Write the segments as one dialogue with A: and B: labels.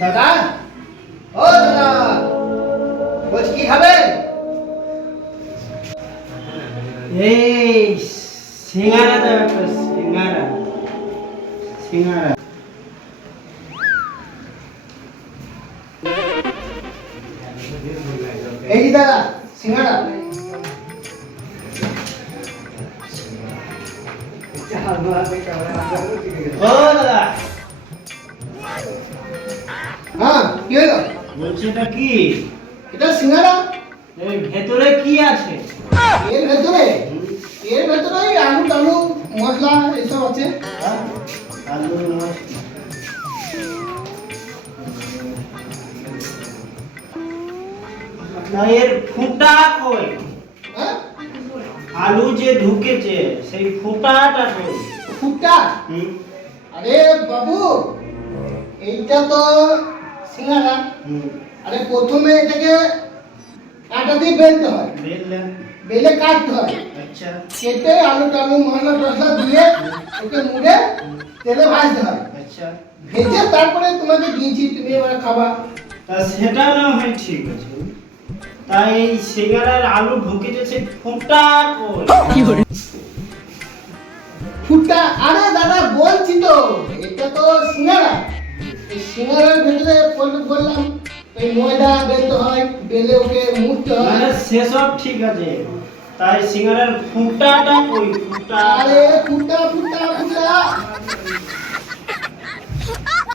A: দাদা? ও দাদা! বলছি কি খাবেন?
B: এই সিঙ্গারা দেবে একটা সিঙ্গারা। সিঙ্গারা
A: এই দাদা সিঙ্গাড়া
B: ও দাদা।
A: হ্যাঁ কি হলো?
B: বলছি এটা কি?
A: এটা সিঙ্গাড়া
B: এর ভেতরে কি আছে?
A: এর ভেতরে? এর ভেতরে আলু টালু মশলা এসব আছে।
B: হ্যাঁ? আলু মাছ এর ফুটা কই?
A: হ্যাঁ?
B: আলু যে ঢুকেছে সেই ফুটাটা কই? হুম।
A: আরে বাবু এইটা তো সিঙ্গাড়া
B: হুম।
A: আরে প্রথমে এটাকে কাঁটা দিয়ে বেলতে হয়। বেলে কাটতে হয়।
B: আচ্ছা।
A: কেটে আলু টালু মশলা টসলা দিয়ে ওকে মুড়ে তেলে ভাজতে হয়
B: আচ্ছা।
A: ভেজে তারপরে তোমাকে দিয়েছি তুমি এবার খাবা।
B: তা সেটা না হয় ঠিক আছে। তাই এই সিঙ্গারার আলু ঢুকেছে সেই ফুটা কই
A: ফুটটা আরে দাদা বলছি তো এটা তো সিঙ্গারা। এই সিঙ্গারার ভেতরে বললাম ওই ময়দা বেলতে হয় বেলে ওকে মুড়তে
B: মানে
A: হয়
B: সেসব ঠিক আছে। তাই সিঙ্গারার ফুটাটা কই? ফুটা।
A: আরে ফুটা ফুটা ফুটা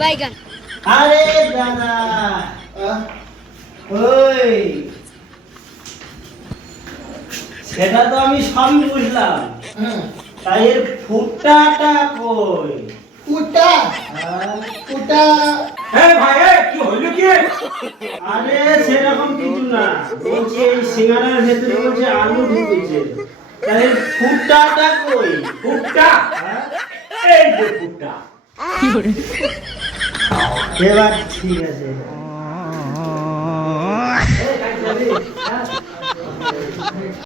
C: বাইগান
B: আরে দাদা ওই। সেটা তো আমি সবই বুঝলাম।
A: হ্যাঁ।
B: তাই এর ফুটাটা কই?
A: ফুটা ফুটা
B: আরে সেরকম কিছু না। বলছি এই সিঙ্গারার ভেতরে বলছে আলু ঢুকেছে। তাই ফুটাটা কই? ফুটা এই যে ফুটা এবার ঠিক আছে।